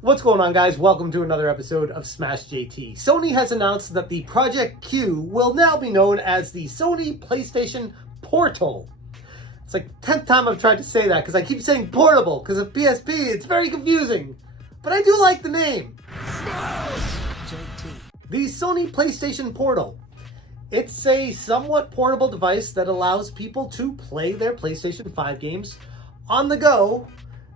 What's going on, guys? Welcome to another episode of Smash JT. Sony has announced that the Project Q will now be known as the Sony PlayStation Portal. It's like the 10th time I've tried to say that because I keep saying portable because of PSP. It's very confusing, but I do like the name. The Sony PlayStation Portal. It's a somewhat portable device that allows people to play their PlayStation 5 games on the go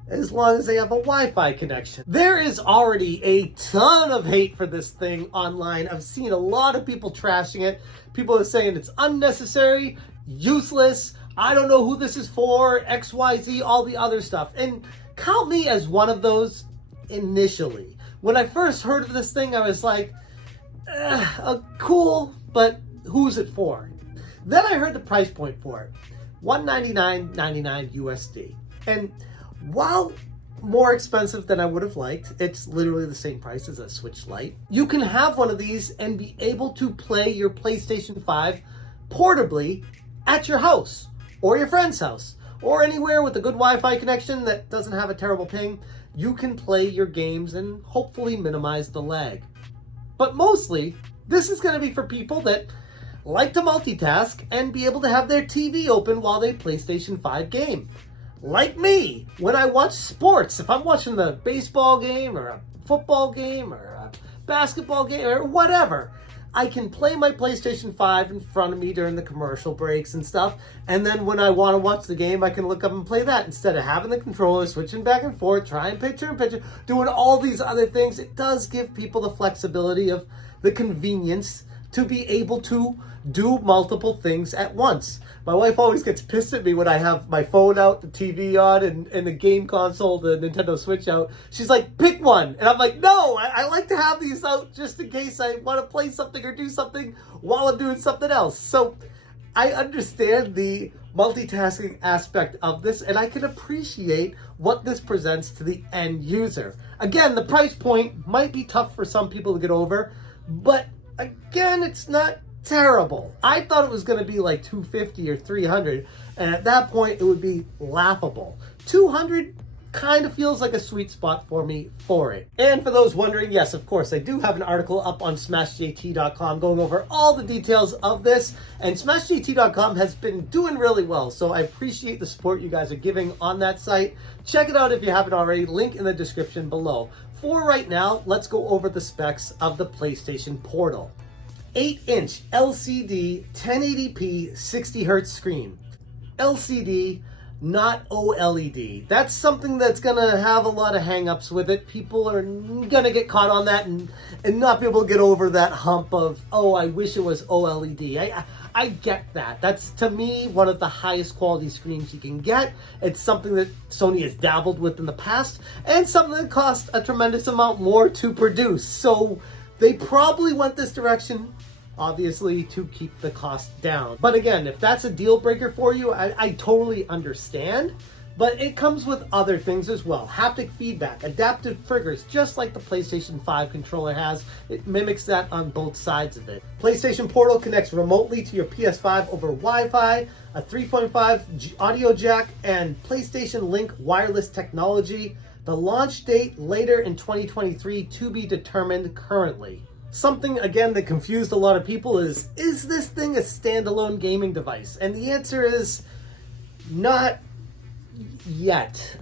as long as they have a Wi-Fi connection. There is already a ton of hate for this thing online. I've seen a lot of people trashing it. People are saying it's unnecessary, useless, I don't know who this is for, XYZ, all the other stuff. And count me as one of those initially. When I first heard of this thing, I was like, cool, but who's it for? Then I heard the price point for it, $199.99 USD. And while more expensive than I would have liked, it's literally the same price as a Switch Lite. You can have one of these and be able to play your PlayStation 5 portably at your house or your friend's house or anywhere with a good Wi-Fi connection that doesn't have a terrible ping. You can play your games and hopefully minimize the lag. But mostly, this is going to be for people that like to multitask and be able to have their TV open while they PlayStation 5 game. Like me, when I watch sports, if I'm watching the baseball game or a football game or a basketball game or whatever, I can play my PlayStation 5 in front of me during the commercial breaks and stuff. And then when I want to watch the game, I can look up and play that instead of having the controller switching back and forth, trying picture in picture, doing all these other things. It does give people the flexibility of the convenience to be able to do multiple things at once. My wife always gets pissed at me when I have my phone out, the TV on, and the game console, the Nintendo Switch out. She's like, pick one. And I'm like, no, I like to have these out just in case I want to play something or do something while I'm doing something else. So I understand the multitasking aspect of this, and I can appreciate what this presents to the end user. Again, the price point might be tough for some people to get over, but again, it's not terrible. I thought it was going to be like $250 or $300, and at that point it would be laughable. $200 kind of feels like a sweet spot for me for it. And for those wondering, yes, of course, I do have an article up on smashjt.com going over all the details of this, and smashjt.com has been doing really well, so I appreciate the support you guys are giving on that site. Check it out if you haven't already, link in the description below. For right now, let's go over the specs of the PlayStation Portal. 8-inch LCD 1080p 60Hz screen. LCD, not OLED. That's something that's gonna have a lot of hang-ups with it. People are gonna get caught on that and not be able to get over that hump of, oh, I wish it was OLED. I get that. That's, to me, one of the highest quality screens you can get. It's something that Sony has dabbled with in the past, and something that costs a tremendous amount more to produce. So they probably went this direction, obviously, to keep the cost down. But again, if that's a deal breaker for you, I totally understand. But it comes with other things as well. Haptic feedback, adaptive triggers, just like the PlayStation 5 controller has. It mimics that on both sides of it. PlayStation Portal connects remotely to your PS5 over Wi-Fi, a 3.5 audio jack, and PlayStation Link wireless technology. The launch date later in 2023 to be determined currently. Something, again, that confused a lot of people is this thing a standalone gaming device? And the answer is not yet.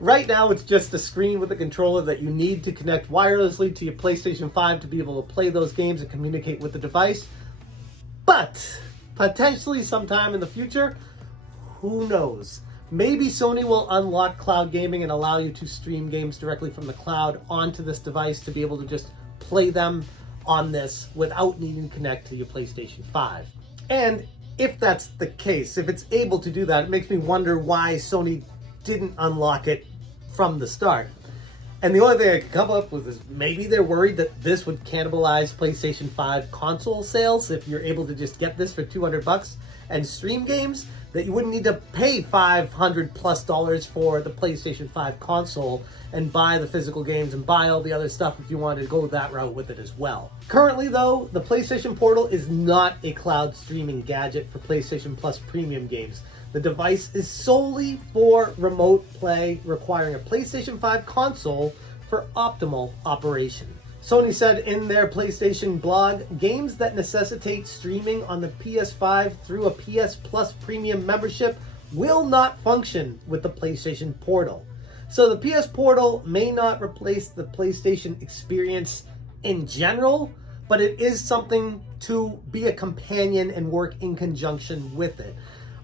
Right now, it's just a screen with a controller that you need to connect wirelessly to your PlayStation 5 to be able to play those games and communicate with the device. But potentially sometime in the future, who knows? Maybe Sony will unlock cloud gaming and allow you to stream games directly from the cloud onto this device to be able to just play them on this without needing to connect to your PlayStation 5. And if that's the case, if it's able to do that, it makes me wonder why Sony didn't unlock it from the start. And the only thing I could come up with is maybe they're worried that this would cannibalize PlayStation 5 console sales if you're able to just get this for $200 and stream games, that you wouldn't need to pay $500+ for the PlayStation 5 console and buy the physical games and buy all the other stuff if you wanted to go that route with it as well. Currently though, the PlayStation Portal is not a cloud streaming gadget for PlayStation Plus premium games. The device is solely for remote play, requiring a PlayStation 5 console for optimal operation. Sony said in their PlayStation blog, games that necessitate streaming on the PS5 through a PS Plus premium membership will not function with the PlayStation Portal. So the PS Portal may not replace the PlayStation experience in general, but it is something to be a companion and work in conjunction with it.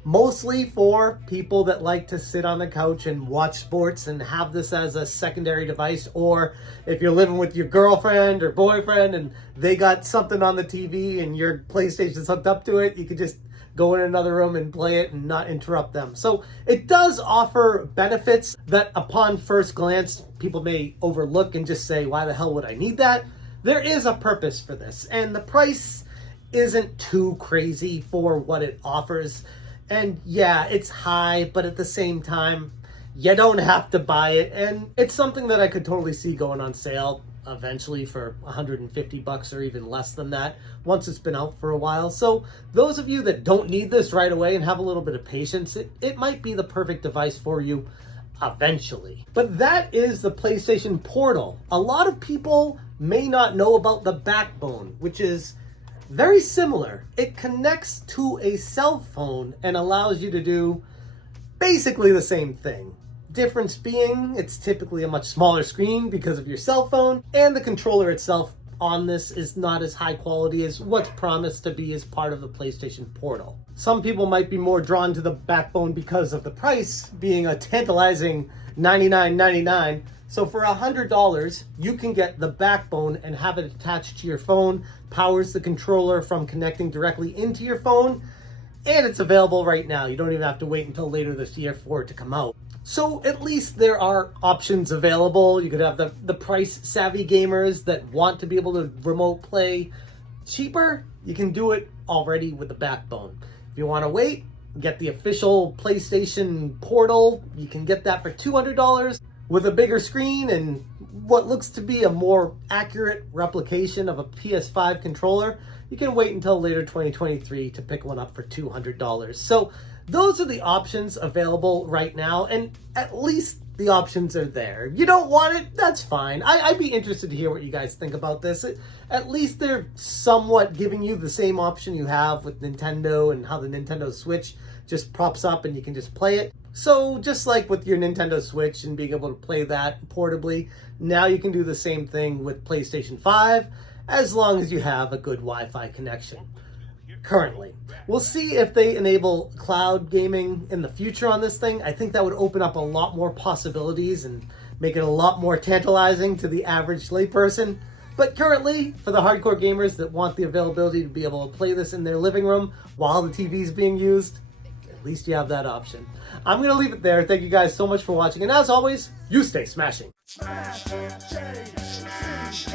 Mostly for people that like to sit on the couch and watch sports and have this as a secondary device, or if you're living with your girlfriend or boyfriend and they got something on the TV and your PlayStation's hooked up to it, you could just go in another room and play it and not interrupt them. So it does offer benefits that upon first glance people may overlook and just say, why the hell would I need that? There is a purpose for this, and the price isn't too crazy for what it offers. And yeah, it's high, but at the same time, you don't have to buy it. And it's something that I could totally see going on sale eventually for $150 or even less than that once it's been out for a while. So those of you that don't need this right away and have a little bit of patience, it might be the perfect device for you eventually. But that is the PlayStation Portal. A lot of people may not know about the backbone, which is very similar. It connects to a cell phone and allows you to do basically the same thing. Difference being, it's typically a much smaller screen because of your cell phone, and the controller itself on this is not as high quality as what's promised to be as part of the PlayStation Portal. Some people might be more drawn to the backbone because of the price being a tantalizing $99.99. So for $100, you can get the backbone and have it attached to your phone, powers the controller from connecting directly into your phone, and it's available right now. You don't even have to wait until later this year for it to come out. So at least there are options available. You could have the price-savvy gamers that want to be able to remote play cheaper. You can do it already with the backbone. If you want to wait, get the official PlayStation Portal. You can get that for $200. With a bigger screen and what looks to be a more accurate replication of a PS5 controller, you can wait until later 2023 to pick one up for $200. So those are the options available right now, and at least the options are there. If you don't want it, that's fine. I'd be interested to hear what you guys think about this. At least they're somewhat giving you the same option you have with Nintendo and how the Nintendo Switch just props up and you can just play it. So just like with your Nintendo Switch and being able to play that portably, now you can do the same thing with PlayStation 5 as long as you have a good Wi-Fi connection. Currently, we'll see if they enable cloud gaming in the future on this thing. I think that would open up a lot more possibilities and make it a lot more tantalizing to the average layperson. But currently, for the hardcore gamers that want the availability to be able to play this in their living room while the TV is being used, at least you have that option. I'm going to leave it there. Thank you guys so much for watching. And as always, you stay smashing. Smash, Smash,